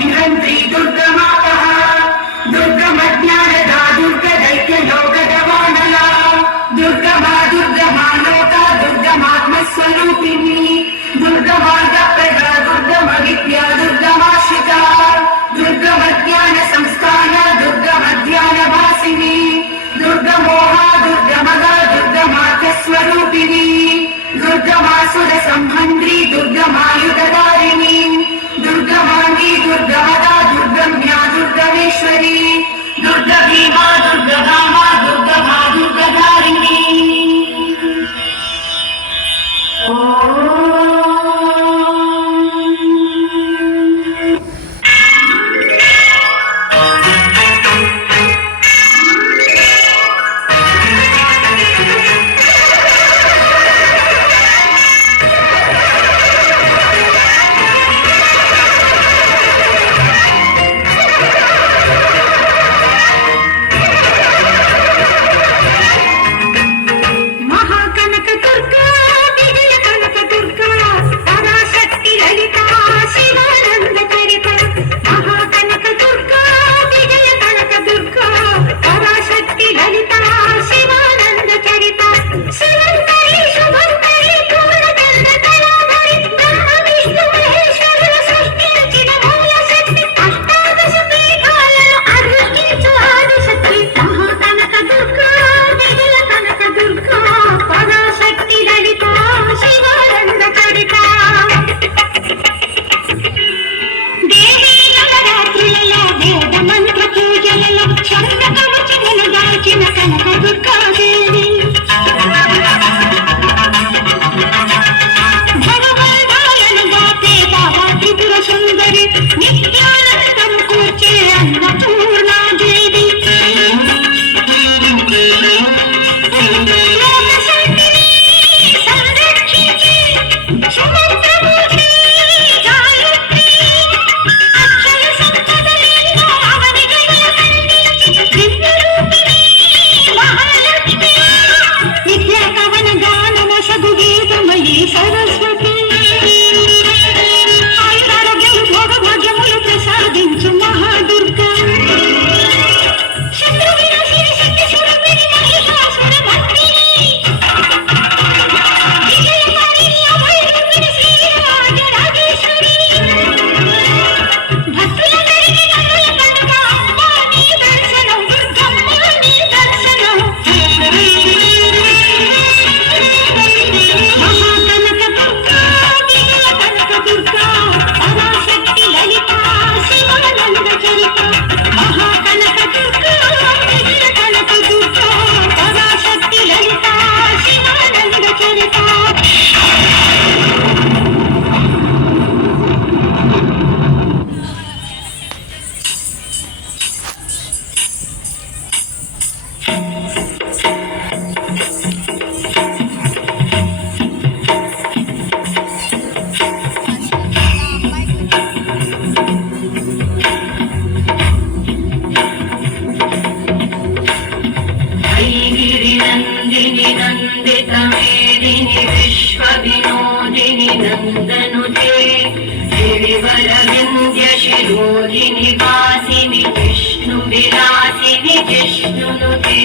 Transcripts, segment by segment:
निहन्त्री दुर्गमातः दुर्गमज्ञानदा दुर्गदैत्यलोकदवानला दुर्गमा दुर्गमा लोका दुर्गमात्मस्वरूपिणी दुर्गमार्गप्रदा दुर्गमविद्या दुर्गमाश्रिता दुर्गमज्ञान संस्थान दुर्गमध्यानवासिनी दुर्गमोहा दुर्गमदा दुर्गमात्यस्वरूपिणी दुर्गमासुर संहन्त्री दुर्गमायुधधारिणी दुर्गमांगी दुर्गमदा दुर्गम्या दुर्गमेश्वरी दुर्गभीमा दुर्गभामा दुर्गमा दुर्गधारिणी शिरोजिनिवासिनि विष्णुविलासिनि जिष्णुनुते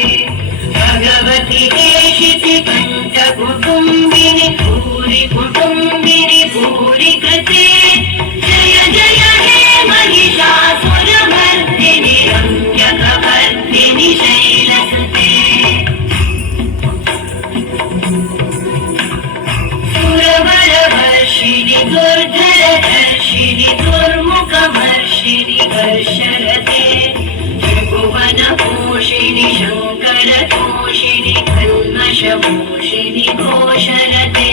भगवति देशिति पञ्चकुटुम्बिनि भूरि कुटुम्बिनि भूरि कृते जय जय हे महिषासुरमर्दिनि रम्यकवर्दिनि शैलसुते सुरवरवर्षिणि दुर्धरधर्षिणि दुर्मुखमर्षिणि वर्षरते त्रिभुवनपोषिणि शङ्करतोषिणि कल्मषपोषिणि घोषरते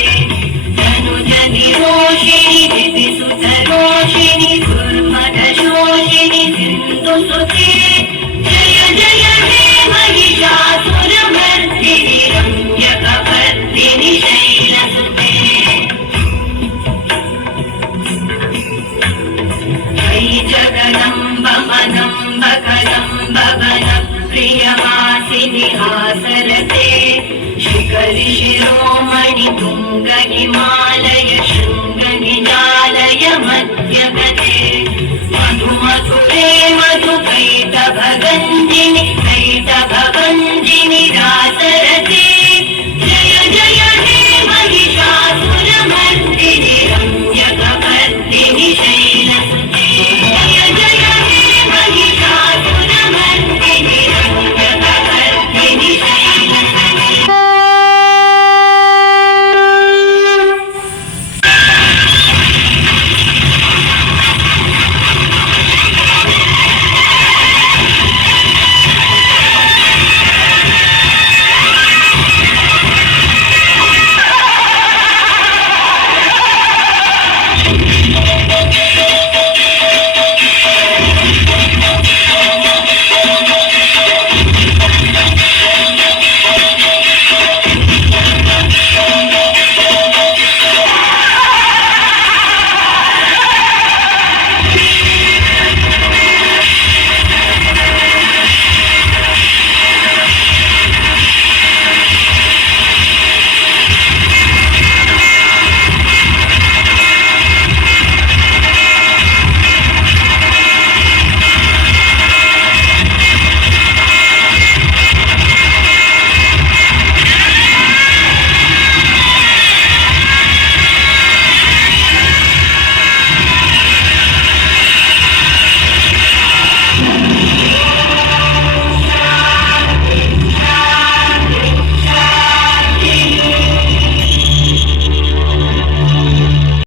तनुजनिरोषिणि दितिसुतरोषिणि दुर्मदशोषिणि सिन्धुसुते जय जय हे महिषासुरमर्दिनि रम्यकवर्दिनि शैलसुते जगदम्ब मदम्ब कदम्ब वनप्रियवासिनि हासरते शिखरि शिरोमणि तुङ्ग हिमालय शृङ्ग निजालय मध्यगते मधु मधुकैटभगञ्जिनि कैटभगञ्जिनि